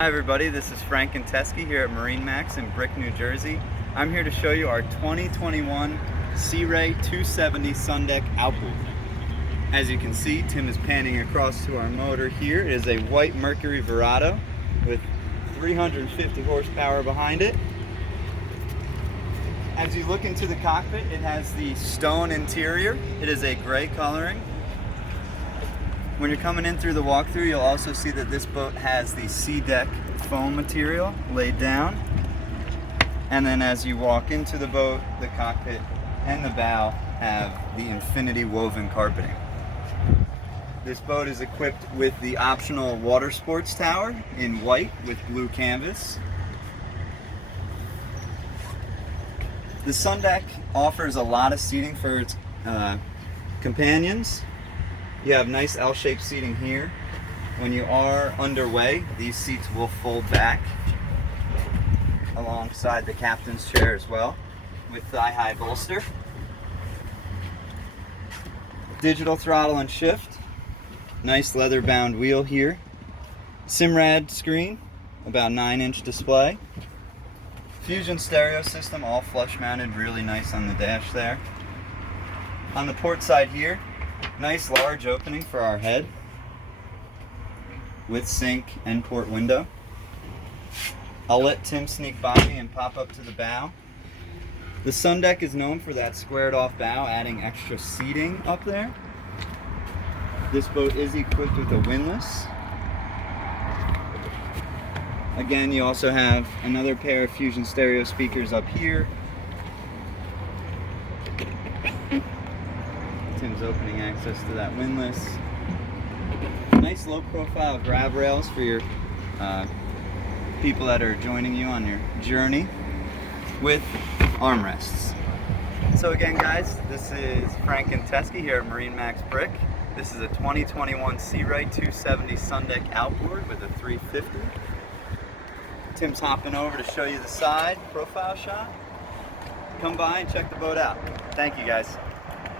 Hi everybody, this is Frank and Teskey here at MarineMax in Brick, New Jersey. I'm here to show you our 2021 Sea Ray 270 Sundeck Outboard. As you can see, Tim is panning across to our motor here. It is a white Mercury Verado with 350 horsepower behind it. As you look into the cockpit, it has the stone interior. It is a gray coloring. When you're coming in through the walkthrough, you'll also see that this boat has the SDX foam material laid down. And then as you walk into the boat, the cockpit and the bow have the infinity woven carpeting. This boat is equipped with the optional water sports tower in white with blue canvas. The Sundeck offers a lot of seating for its companions. You have nice L-shaped seating here. When you are underway, these seats will fold back alongside the captain's chair as well with thigh-high bolster. Digital throttle and shift. Nice leather-bound wheel here. Simrad screen, about 9-inch display. Fusion stereo system, all flush mounted, really nice on the dash there. On the port side here, nice large opening for our head with sink and port window. I'll let Tim sneak by me and pop up to the bow. The Sundeck is known for that squared off bow, adding extra seating up there. This boat is equipped with a windlass. Again, you also have another pair of Fusion stereo speakers up here. Tim's opening access to that windlass. Nice low profile grab rails for your people that are joining you on your journey with armrests. So again guys, this is Frank and Teskey here at MarineMax Brick. This is a 2021 Sea Ray 270 Sundeck Outboard with a 350. Tim's hopping over to show you the side profile shot. Come by and check the boat out. Thank you guys.